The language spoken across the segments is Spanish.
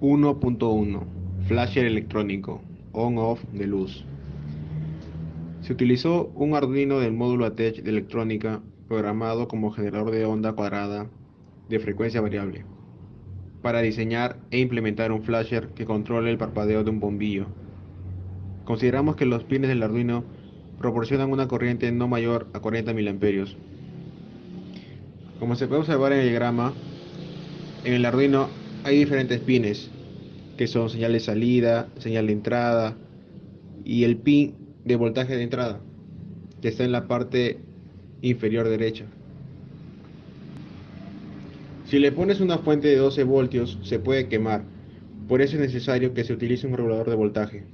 1.1 Flasher electrónico on-off de luz. Se utilizó un Arduino del módulo ATECH de electrónica programado como generador de onda cuadrada de frecuencia variable para diseñar e implementar un flasher que controle el parpadeo de un bombillo. Consideramos que los pines del Arduino proporcionan una corriente no mayor a 40 miliamperios. Como se puede observar en el diagrama, en el Arduino hay diferentes pines, que son señal de salida, señal de entrada y el pin de voltaje de entrada, que está en la parte inferior derecha. Si le pones una fuente de 12 voltios, se puede quemar. Por eso es necesario que se utilice un regulador de voltaje.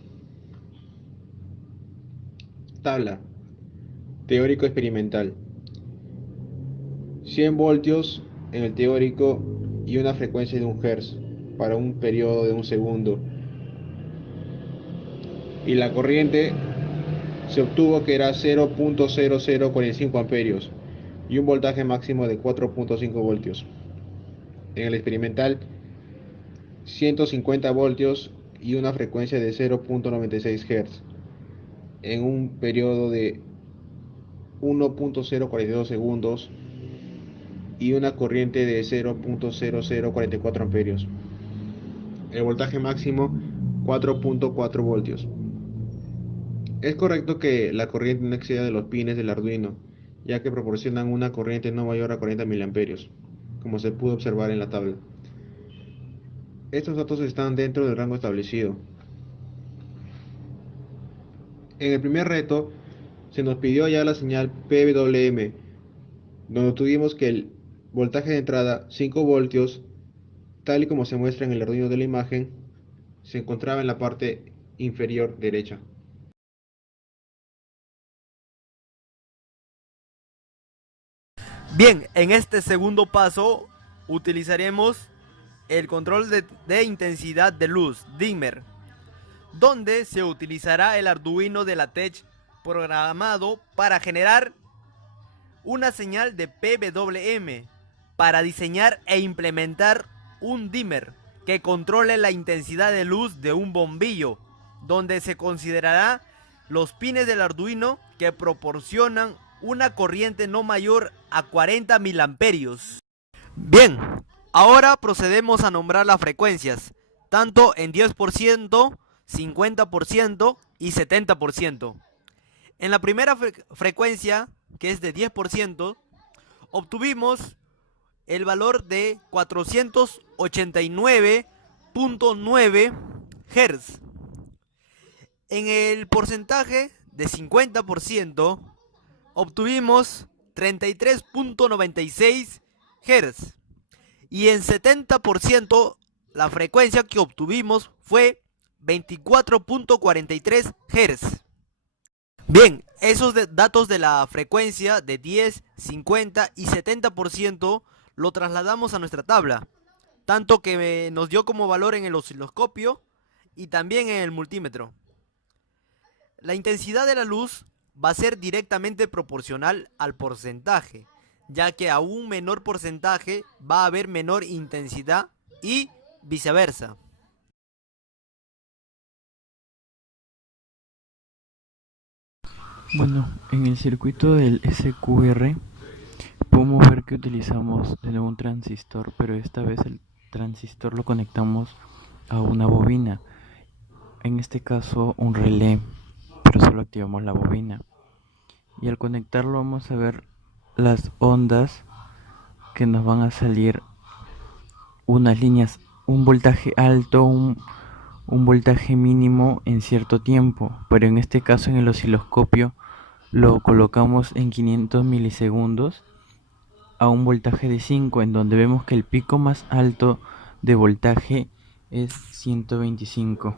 Tabla. Teórico experimental. 100 voltios en el teórico y una frecuencia de 1 Hz para un periodo de 1 segundo. Y la corriente se obtuvo que era 0.0045 amperios y un voltaje máximo de 4.5 voltios. En el experimental, 150 voltios y una frecuencia de 0.96 Hz en un periodo de 1.042 segundos y una corriente de 0.0044 amperios. El voltaje máximo 4.4 voltios. Es correcto que la corriente no exceda de los pines del Arduino, ya que proporcionan una corriente no mayor a 40 miliamperios, como se pudo observar en la tabla. Estos datos están dentro del rango establecido. En el primer reto se nos pidió hallar la señal PWM, donde tuvimos que el voltaje de entrada 5 voltios, tal y como se muestra en el Arduino de la imagen, se encontraba en la parte inferior derecha. Bien, en este segundo paso utilizaremos el control de intensidad de luz, dimmer, donde se utilizará el Arduino de la TECH programado para generar una señal de PWM para diseñar e implementar un dimmer que controle la intensidad de luz de un bombillo, donde se considerará los pines del Arduino que proporcionan una corriente no mayor a 40 miliamperios. Bien, ahora procedemos a nombrar las frecuencias, tanto en 10%, 50% y 70%. En la primera frecuencia, que es de 10%, obtuvimos el valor de 489.9 Hz. En el porcentaje de 50%, obtuvimos 33.96 Hz. Y en 70%, la frecuencia que obtuvimos fue 24.43 Hz. Bien, esos datos de la frecuencia de 10, 50 y 70% lo trasladamos a nuestra tabla, tanto que nos dio como valor en el osciloscopio y también en el multímetro. La intensidad de la luz va a ser directamente proporcional al porcentaje, ya que a un menor porcentaje va a haber menor intensidad y viceversa. Bueno, en el circuito del SQR podemos ver que utilizamos de nuevo un transistor, pero esta vez el transistor lo conectamos a una bobina, en este caso un relé, pero solo activamos la bobina. Y al conectarlo vamos a ver las ondas que nos van a salir, unas líneas, un voltaje alto, un voltaje mínimo en cierto tiempo, pero en este caso en el osciloscopio lo colocamos en 500 milisegundos a un voltaje de 5, en donde vemos que el pico más alto de voltaje es 125.